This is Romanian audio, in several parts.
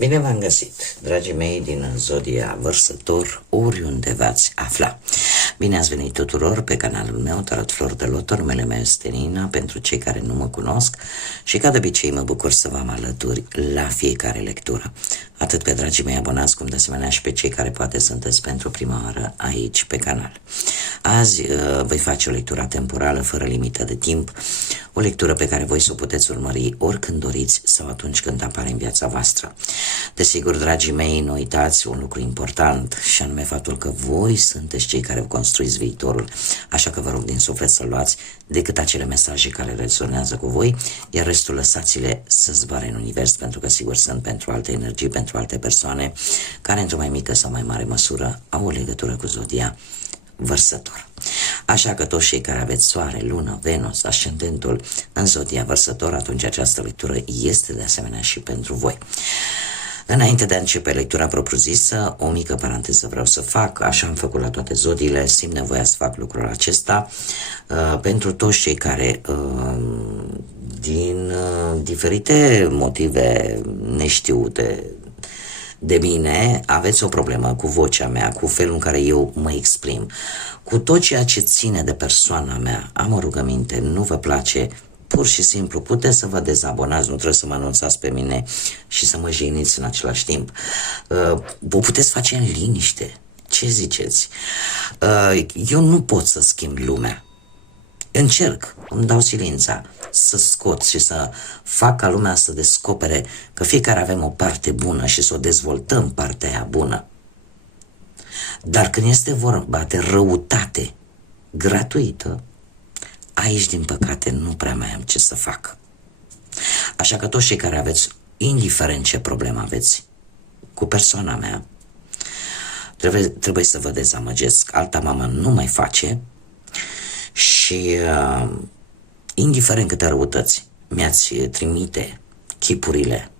Bine v-am găsit, dragii mei din Zodia Vărsător, oriunde v-ați afla. Bine ați venit tuturor pe canalul meu, Tarot Flor de Loto. Numele meu este Nina, pentru cei care nu mă cunosc, și ca de obicei mă bucur să vă am alături la fiecare lectură. Atât pe dragii mei abonați, cum de asemenea și pe cei care poate sunteți pentru prima oară aici pe canal. Azi voi face o lectură temporală fără limită de timp, o lectură pe care voi să o puteți urmări oricând doriți sau atunci când apare în viața voastră. Desigur, dragii mei, nu uitați un lucru important, și anume faptul că voi sunteți cei care construiți viitorul, așa că vă rog din suflet să luați decât acele mesaje care rezonează cu voi, iar restul lăsați-le să zboare în univers, pentru că sigur sunt pentru alte energii, pentru alte persoane care într-o mai mică sau mai mare măsură au o legătură cu Zodia Vărsător. Așa că toți cei care aveți Soare, Lună, Venus, Ascendentul în Zodia Vărsător, atunci această lectură este de asemenea și pentru voi. Înainte de a începe lectura propriu-zisă, o mică paranteză vreau să fac, așa am făcut la toate zodiile, simt nevoia să fac lucrul acesta pentru toți cei care din diferite motive neștiute de mine aveți o problemă cu vocea mea, cu felul în care eu mă exprim, cu tot ceea ce ține de persoana mea. Am o rugăminte, nu vă place, pur și simplu puteți să vă dezabonați, nu trebuie să mă anunțați pe mine și să mă jigniți în același timp. Vă puteți face în liniște. Ce ziceți? Eu nu pot să schimb lumea. Încerc, îmi dau silința să scot și să fac ca lumea să descopere că fiecare avem o parte bună și să o dezvoltăm partea aia bună. Dar când este vorba de răutate gratuită, aici, din păcate, nu prea mai am ce să fac. Așa că toți cei care aveți, indiferent ce problemă aveți cu persoana mea, trebuie să vă dezamăgesc. Alta mamă nu mai face. Și indiferent câte răutăți mi-ați trimite chipurile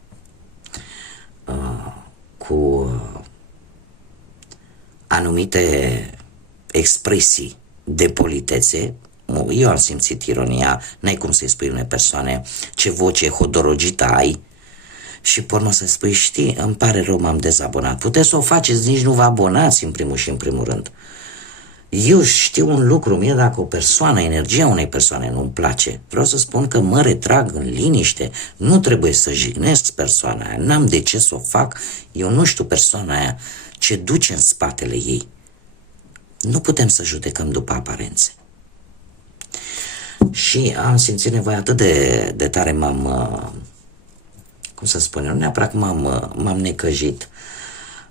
cu anumite expresii de politețe, eu am simțit ironia, n-ai cum să-i spui unei persoane ce voce hodorogită ai și pe urmă să spui, știi, îmi pare rău, m-am dezabonat. Puteți să o faceți, nici nu vă abonați în primul și în primul rând. Eu știu un lucru, mie dacă o persoană, energia unei persoane nu-mi place, vreau să spun că mă retrag în liniște, nu trebuie să jignesc persoana aia, n-am de ce să o fac, eu nu știu persoana aia ce duce în spatele ei. Nu putem să judecăm după aparențe. Și am simțit nevoia atât de tare, cum să spun eu, nu neapărat că m-am necăjit,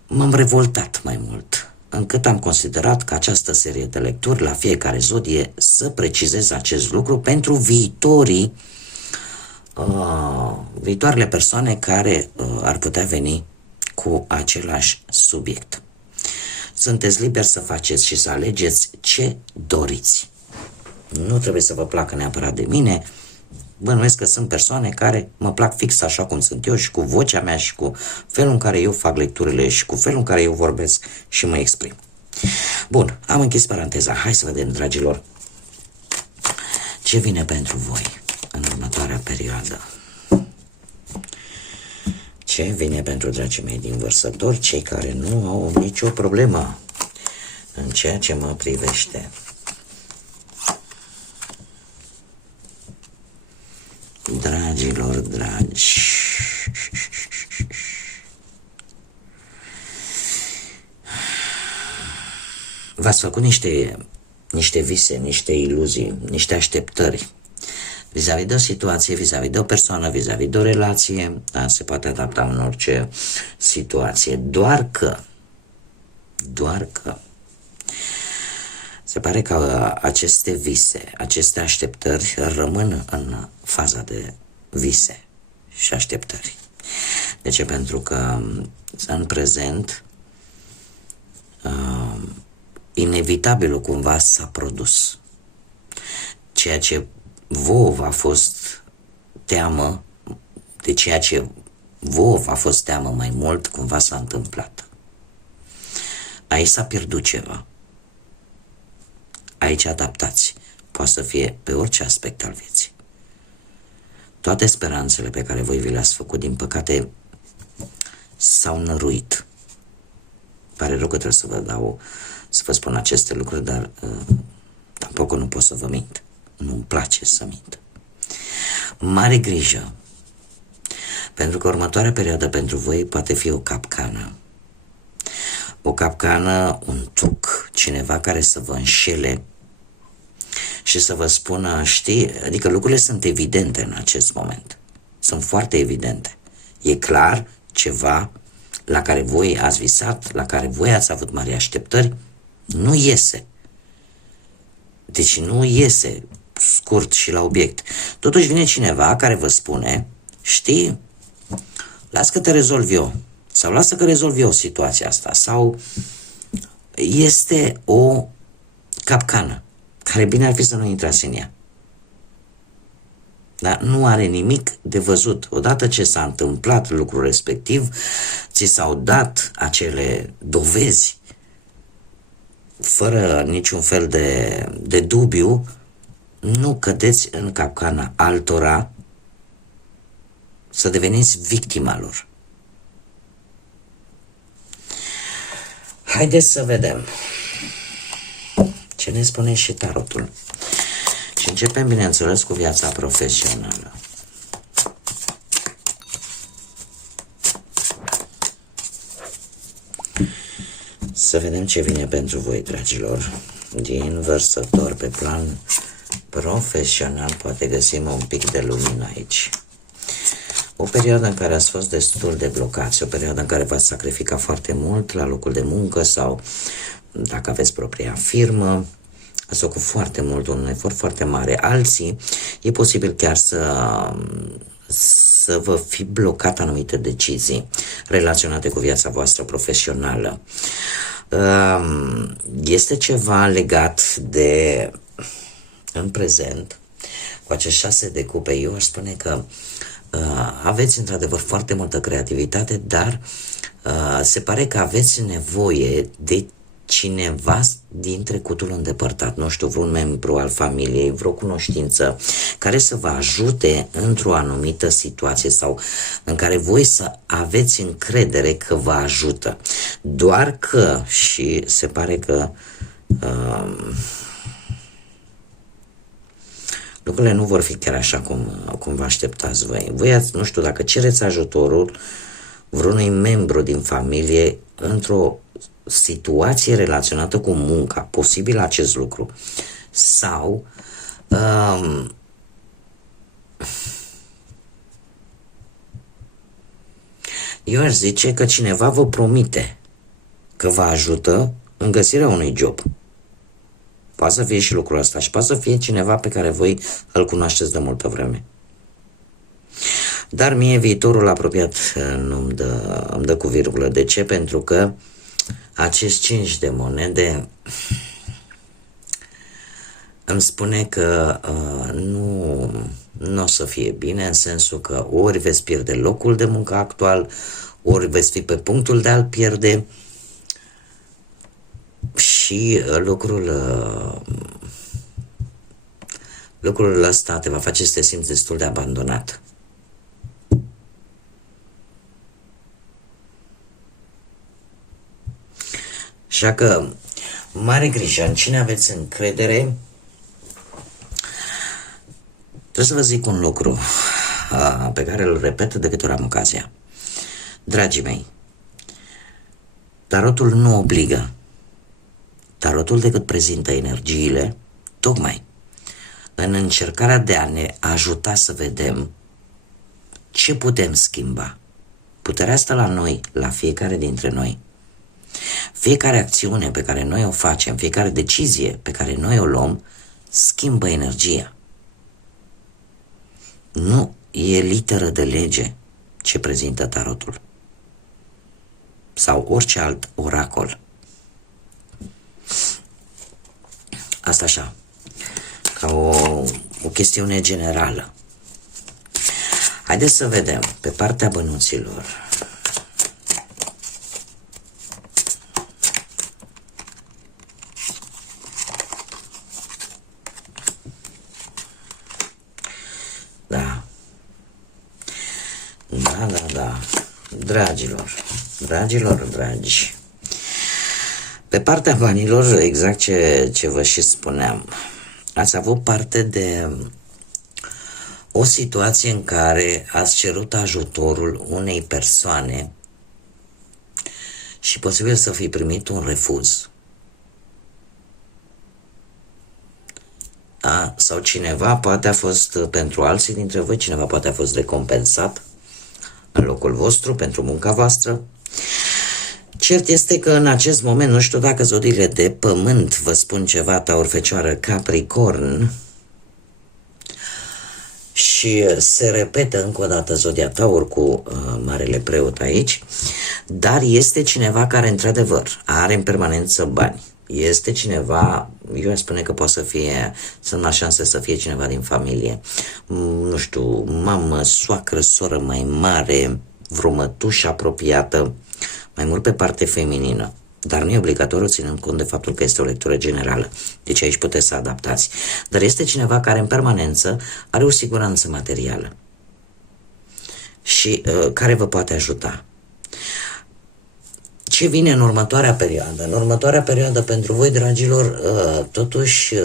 m-am revoltat mai mult, încât am considerat că această serie de lecturi la fiecare zodie să precizez acest lucru pentru viitoarele persoane care ar putea veni cu același subiect. Sunteți liberi să faceți și să alegeți ce doriți. Nu trebuie să vă placă neapărat de mine. Bănuiesc că sunt persoane care mă plac fix așa cum sunt eu și cu vocea mea și cu felul în care eu fac lecturile și cu felul în care eu vorbesc și mă exprim. Bun, am închis paranteza. Hai să vedem, dragilor, ce vine pentru voi în următoarea perioadă. Ce vine pentru dragii mei din Vărsător, cei care nu au nicio problemă în ceea ce mă privește. Dragilor dragi, v-ați făcut niște vise, niște iluzii, niște așteptări vis-a-vis de o situație, vis-a-vis de o persoană, vis-a-vis de o relație. Da, se poate adapta în orice situație, doar că se pare că aceste vise, aceste așteptări rămân în faza de vise și așteptări. De ce? Pentru că în prezent inevitabilul cumva s-a produs. Ceea ce vouă a fost teamă, de ceea ce vouă a fost teamă mai mult, cumva s-a întâmplat. Aici s-a pierdut ceva. Aici adaptați. Poate să fie pe orice aspect al vieții. Toate speranțele pe care voi vi le-ați făcut, din păcate, sau năruit. Pare rău că trebuie să vă spun aceste lucruri, dar tampoc nu pot să vă mint. Nu-mi place să mint. Mare grijă, pentru că următoarea perioadă pentru voi poate fi o capcană. O capcană, un truc, cineva care să vă înșele și să vă spună, știi, adică lucrurile sunt evidente în acest moment. Sunt foarte evidente. E clar ceva la care voi ați visat, la care voi ați avut mari așteptări, nu iese. Deci nu iese scurt și la obiect. Totuși vine cineva care vă spune, știi, lasă că te rezolv eu, sau lasă că rezolv eu situația asta, sau este o capcană care bine ar fi să nu intrați în ea. Dar nu are nimic de văzut. Odată ce s-a întâmplat lucrul respectiv, ți s-au dat acele dovezi fără niciun fel de dubiu, nu cădeți în capcana altora să deveniți victima lor. Haideți să vedem ce ne spune și tarotul. Și începem, bineînțeles, cu viața profesională. Să vedem ce vine pentru voi, dragilor. Din Vărsător, pe plan profesional, poate găsim un pic de lumină aici. O perioadă în care ați fost destul de blocați, o perioadă în care v-ați sacrificat foarte mult la locul de muncă sau dacă aveți propria firmă, ați făcut foarte mult, un efort foarte mare. Alții, e posibil chiar să vă fi blocat anumite decizii relaționate cu viața voastră profesională. Este ceva legat de, în prezent, cu acest 6 de cupe, eu aș spune că aveți într-adevăr foarte multă creativitate, dar se pare că aveți nevoie de cineva din trecutul îndepărtat, nu știu, vreun membru al familiei, vreo cunoștință care să vă ajute într-o anumită situație sau în care voi să aveți încredere că vă ajută. Doar că, și se pare că lucrurile nu vor fi chiar așa cum vă așteptați voi. Voi, nu știu, dacă cereți ajutorul vreunui membru din familie într-o situație relaționată cu munca, posibil acest lucru, sau eu aș zice că cineva vă promite că vă ajută în găsirea unui job. Poate să fie și lucrul ăsta și poate să fie cineva pe care voi îl cunoașteți de multă vreme. Dar mie viitorul apropiat îmi dă cu virgulă. De ce? Pentru că acest 5 de monede îmi spune că nu o să fie bine, în sensul că ori veți pierde locul de muncă actual, ori veți fi pe punctul de a-l pierde și lucrul ăsta te va face să te simți destul de abandonat. Așa că, mare grijă, în cine aveți încredere. Trebuie să vă zic un lucru pe care îl repet de câte ori am ocazia. Dragii mei, tarotul nu obligă. Tarotul decât prezintă energiile, tocmai în încercarea de a ne ajuta să vedem ce putem schimba. Puterea asta la noi, la fiecare dintre noi. Fiecare acțiune pe care noi o facem, fiecare decizie pe care noi o luăm, schimbă energia. Nu e literă de lege ce prezintă tarotul sau orice alt oracol. Asta așa, ca o chestiune generală. Haideți să vedem pe partea bănuților. Dragilor dragi, pe partea banilor, exact ce vă și spuneam, ați avut parte de o situație în care ați cerut ajutorul unei persoane și posibil să fi primit un refuz. Da? Sau cineva poate a fost, pentru alții dintre voi, cineva poate a fost recompensat în locul vostru, pentru munca voastră. Cert este că în acest moment, nu știu dacă zodiile de pământ vă spun ceva, Taur, Fecioară, Capricorn, și se repetă încă o dată zodia Taur cu Marele Preot aici, dar este cineva care într-adevăr are în permanență bani. Este cineva, eu aș spune că poate să fie, sunt la șanse să fie cineva din familie, nu știu, mamă, soacră, soră mai mare, vreo mătușă apropiată, mai mult pe parte feminină, dar nu e obligatoriu ținând cont de faptul că este o lectură generală, deci aici puteți să adaptați, dar este cineva care în permanență are o siguranță materială și care vă poate ajuta. Ce vine în următoarea perioadă? În următoarea perioadă pentru voi, dragilor, totuși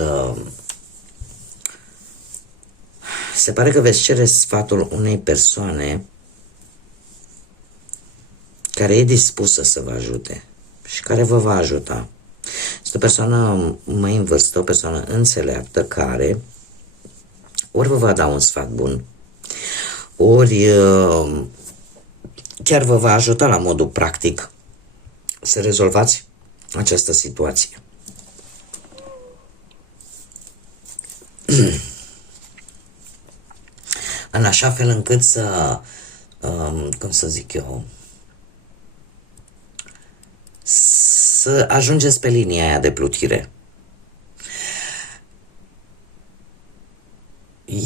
se pare că veți cere sfatul unei persoane care e dispusă să vă ajute și care vă va ajuta. Este o persoană mai în vârstă, o persoană înțeleaptă care ori vă va da un sfat bun, ori chiar vă va ajuta la modul practic să rezolvați această situație. În așa fel încât să, cum să zic eu, să ajungeți pe linia aia de plutire.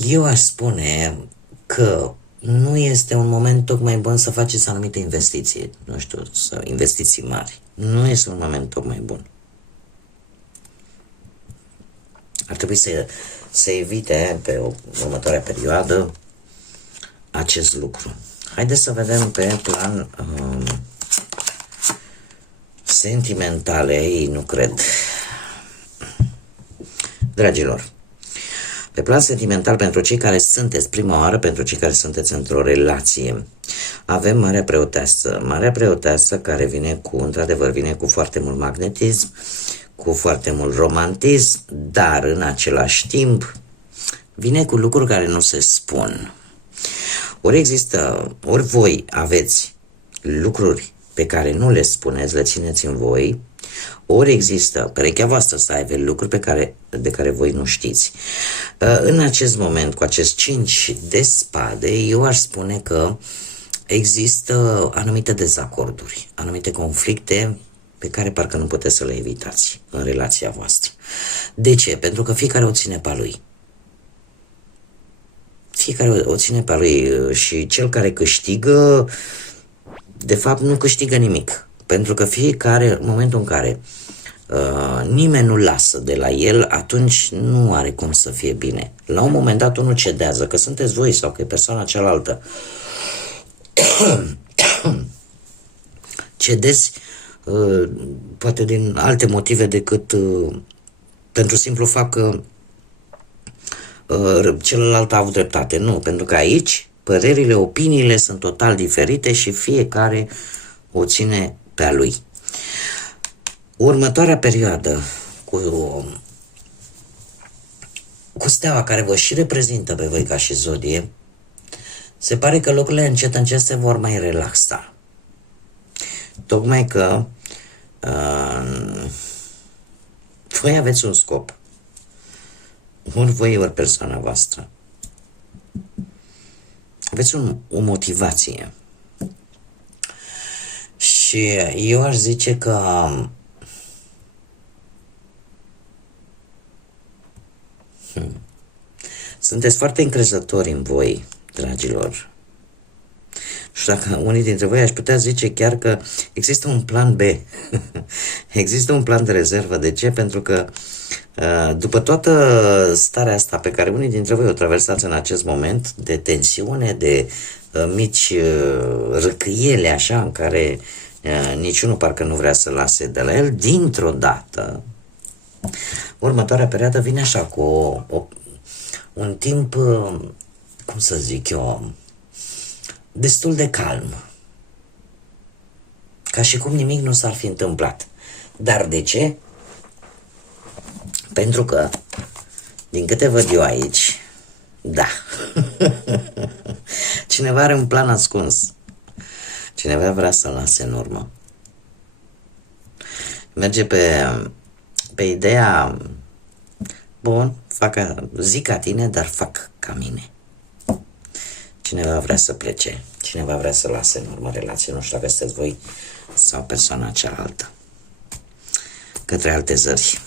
Eu aș spune că nu este un moment tocmai bun să faceți anumite investiții, nu știu, sau investiții mari. Nu este un moment tocmai bun. Ar trebui să evite pe următoarea perioadă acest lucru. Haideți să vedem pe plan sentimentale, ei nu cred. Dragilor, pe plan sentimental, pentru cei care sunteți prima oară, pentru cei care sunteți într-o relație, avem Marea Preoteasă. Marea Preoteasă care vine cu, într-adevăr, vine cu foarte mult magnetism, cu foarte mult romantism, dar în același timp vine cu lucruri care nu se spun. Ori există, ori voi aveți lucruri pe care nu le spuneți, le țineți în voi, ori există perechea voastră să aibă lucruri de care voi nu știți. În acest moment, cu acest 5 de spade, eu aș spune că există anumite dezacorduri, anumite conflicte pe care parcă nu puteți să le evitați în relația voastră. De ce? Pentru că fiecare o ține pe a lui. Fiecare o ține pe a lui și cel care câștigă, de fapt, nu câștigă nimic. Pentru că fiecare, în momentul în care nimeni nu lasă de la el, atunci nu are cum să fie bine. La un moment dat unul cedează, că sunteți voi sau că e persoana cealaltă. Cedezi poate din alte motive decât pentru simplu fapt că celălalt a avut dreptate. Nu, pentru că aici părerile, opiniile sunt total diferite și fiecare o ține pe a lui. Următoarea perioadă cu steaua care vă și reprezintă pe voi ca și zodie, se pare că lucrurile încet se vor mai relaxa. Tocmai că voi aveți un scop. Ori voi, ori persoana voastră. Aveți o motivație. Și eu aș zice că sunteți foarte încrezători în voi, dragilor. Și dacă unii dintre voi aș putea zice chiar că există un plan B. Există un plan de rezervă. De ce? Pentru că după toată starea asta pe care unii dintre voi o traversați în acest moment, de tensiune, de mici râcâiele așa în care niciunul parcă nu vrea să lase de la el. Dintr-o dată, următoarea perioadă vine așa cu un timp, cum să zic eu, destul de calm. Ca și cum nimic nu s-ar fi întâmplat. Dar de ce? Pentru că, din câte văd eu aici, da, cineva are un plan ascuns. Cineva vrea să-l lase în urmă. Merge pe ideea, bun, zic ca tine, dar fac ca mine. Cineva vrea să plece, cineva vrea să lase în urmă relație, nu știu dacă sunteți voi sau persoana cealaltă, către alte zări.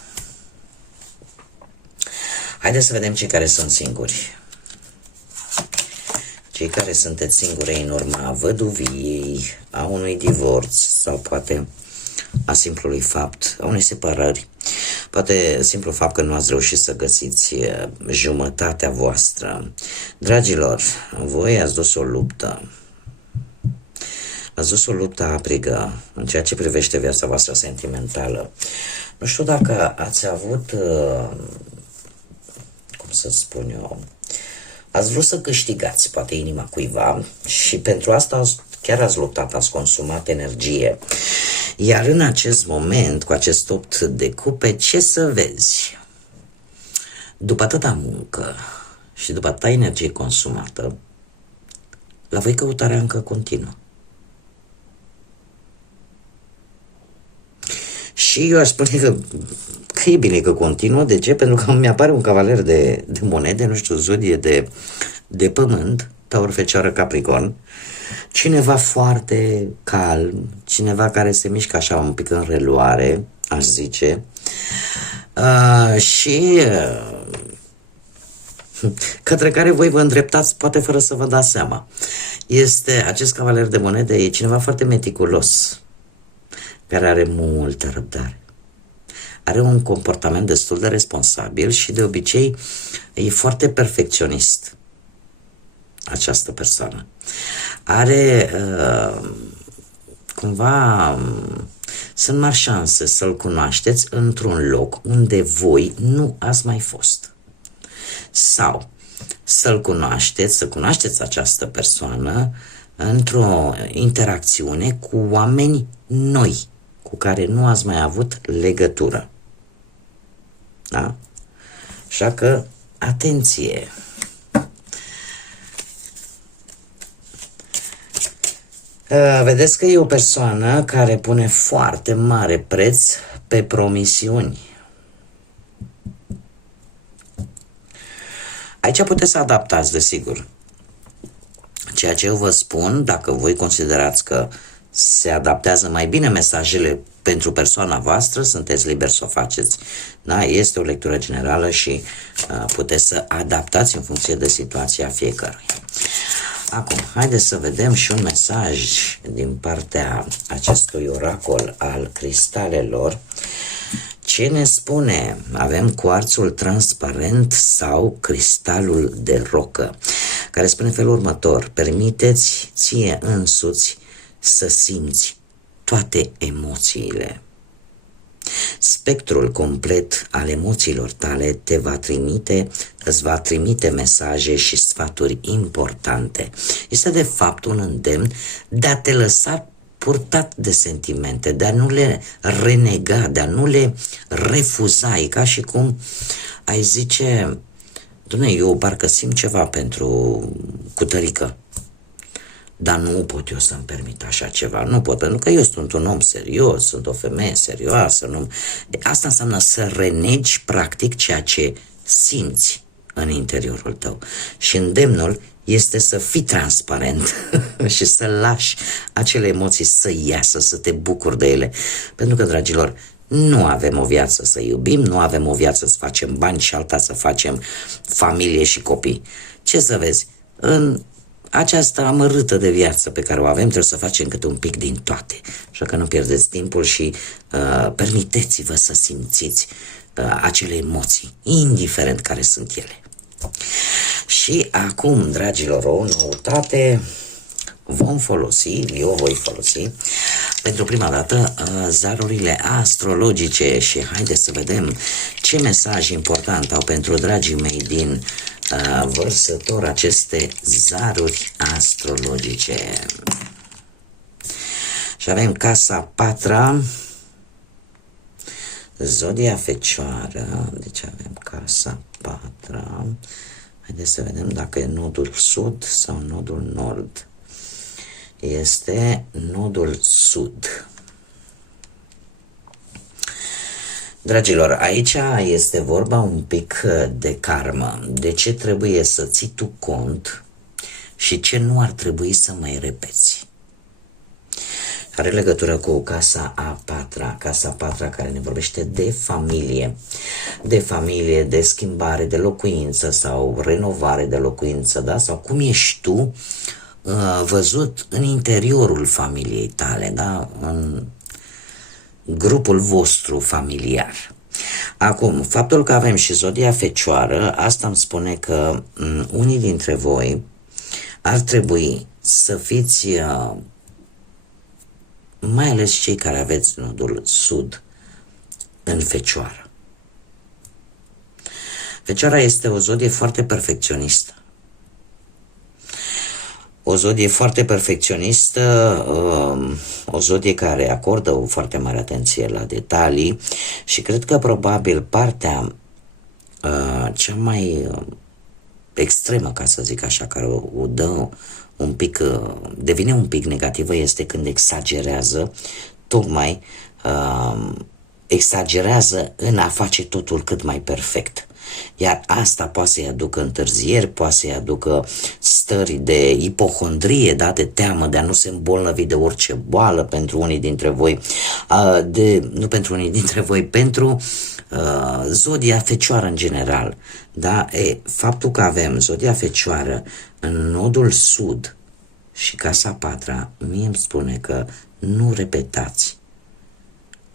Haideți să vedem cei care sunt singuri. Cei care sunteți singuri în urma văduviei, a unui divorț sau poate a simplului fapt, a unei separări, poate simplu fapt că nu ați reușit să găsiți jumătatea voastră. Dragilor, voi ați dus o luptă. Ați dus o luptă aprigă în ceea ce privește viața voastră sentimentală. Nu știu dacă ați avut, cum să spun eu, ați vrut să câștigați poate inima cuiva și pentru asta chiar ați luptat, ați consumat energie. Iar în acest moment, cu acest 8 de cupe, ce să vezi? După atâta muncă și după atâta energie consumată, la voi căutarea încă continuă. Și eu aș spune că e bine că continuă. De ce? Pentru că mi-apare un cavaler de monede, nu știu, zodie de pământ, Taur, Fecioară, Capricorn, cineva foarte calm, cineva care se mișcă așa un pic în reluare, aș zice, și către care voi vă îndreptați, poate fără să vă dați seama. Acest cavaler de monede e cineva foarte meticulos, care are multă răbdare. Are un comportament destul de responsabil și de obicei e foarte perfecționist. Această persoană are cumva, sunt mari șanse să-l cunoașteți într-un loc unde voi nu ați mai fost, sau să cunoașteți această persoană într-o interacțiune cu oameni noi cu care nu ați mai avut legătură. Da? Așa că atenție! Vedeți că e o persoană care pune foarte mare preț pe promisiuni. Aici puteți să adaptați, desigur. Ceea ce eu vă spun, dacă voi considerați că se adaptează mai bine mesajele pentru persoana voastră, sunteți liberi să o faceți. Da? Este o lectură generală și puteți să adaptați în funcție de situația fiecăruia. Acum, haideți să vedem și un mesaj din partea acestui oracol al cristalelor. Ce ne spune? Avem cuarțul transparent sau cristalul de rocă, care spune felul următor: permiteți ție însuți să simți toate emoțiile. Spectrul complet al emoțiilor tale îți va trimite mesaje și sfaturi importante. Este de fapt un îndemn de a te lăsa purtat de sentimente, de a nu le renega, de a nu le refuza. E ca și cum ai zice: Doamne, eu parcă simt ceva pentru cutărică, dar nu pot eu să-mi permit așa ceva. Nu pot, pentru că eu sunt un om serios, sunt o femeie serioasă. Nu... Asta înseamnă să renegi practic ceea ce simți în interiorul tău. Și îndemnul este să fii transparent și să lași acele emoții să iasă, să te bucuri de ele. Pentru că, dragilor, nu avem o viață să iubim, nu avem o viață să facem bani și alta să facem familie și copii. Ce să vezi? În această amărâtă de viață pe care o avem, trebuie să facem câte un pic din toate. Așa că nu pierdeți timpul și permiteți-vă să simțiți acele emoții, indiferent care sunt ele. Și acum, dragilor, o noutate vom folosi, eu voi folosi pentru prima dată zarurile astrologice și haideți să vedem ce mesaj important au pentru dragii mei din Vărsător aceste zaruri astrologice. Și avem casa patra, zodia Fecioară, deci avem casa patra, haideți să vedem dacă e nodul sud sau nodul nord. Este nodul sud. Dragilor, aici este vorba un pic de karmă. De ce trebuie să ții tu cont și ce nu ar trebui să mai repeți. Are legătură cu casa a patra, casa a patra care ne vorbește de familie, de schimbare de locuință sau renovare de locuință, da? Sau cum ești tu văzut în interiorul familiei tale, da? În grupul vostru familiar. Acum, faptul că avem și zodia Fecioară, asta îmi spune că unii dintre voi ar trebui să fiți, mai ales cei care aveți nodul sud, în Fecioară. Fecioara este o zodie foarte perfecționistă. O zodie foarte perfecționistă, o zodie care acordă o foarte mare atenție la detalii și cred că probabil partea cea mai extremă, ca să zic așa, care o dă un pic, devine un pic negativă, este când exagerează, tocmai exagerează în a face totul cât mai perfect. Iar asta poate să-i aducă întârzieri, poate să-i aducă stări de ipohondrie, da? De teamă de a nu se îmbolnăvi de orice boală pentru unii dintre voi, nu pentru unii dintre voi, pentru zodia Fecioară în general. Da? Faptul că avem zodia Fecioară în nodul sud și casa patra, mie îmi spune că nu repetați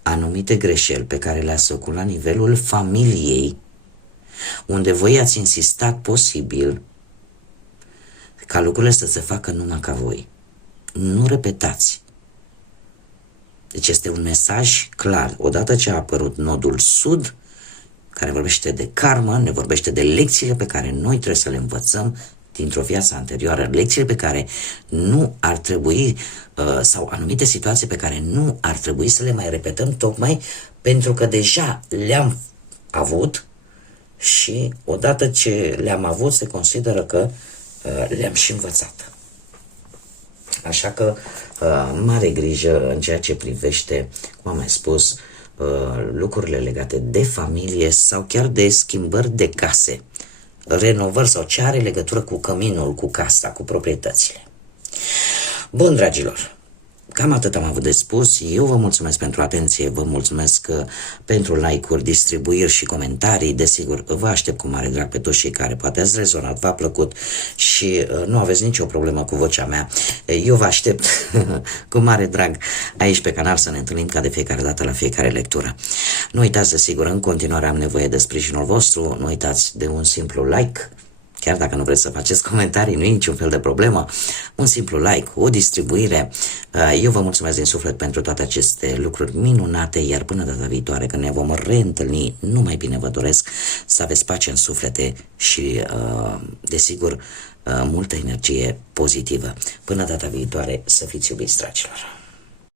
anumite greșeli pe care le-ați făcut la nivelul familiei, unde voi ați insistat posibil ca lucrurile să se facă numai ca voi. Nu repetați. Deci este un mesaj clar. Odată ce a apărut nodul sud, care vorbește de karmă, ne vorbește de lecțiile pe care noi trebuie să le învățăm dintr-o viață anterioară, lecțiile pe care nu ar trebui, sau anumite situații pe care nu ar trebui să le mai repetăm, tocmai pentru că deja le-am avut și odată ce le-am avut, se consideră că le-am și învățat. Așa că mare grijă în ceea ce privește, cum am mai spus, lucrurile legate de familie sau chiar de schimbări de case, renovări sau ce are legătură cu căminul, cu casa, cu proprietățile. Bun, dragilor, cam atât am avut de spus. Eu vă mulțumesc pentru atenție, vă mulțumesc pentru like-uri, distribuiri și comentarii. Desigur, vă aștept cu mare drag pe toți cei care poate ați rezonat, v-a plăcut și nu aveți nicio problemă cu vocea mea. Eu vă aștept cu mare drag aici pe canal să ne întâlnim ca de fiecare dată la fiecare lectură. Nu uitați, desigur, în continuare am nevoie de sprijinul vostru. Nu uitați de un simplu like. Chiar dacă nu vreți să faceți comentarii, nu e niciun fel de problemă. Un simplu like, o distribuire. Eu vă mulțumesc din suflet pentru toate aceste lucruri minunate, iar până data viitoare, când ne vom reîntâlni, numai bine vă doresc să aveți pace în suflete și, desigur, multă energie pozitivă. Până data viitoare, să fiți iubiți, dragilor!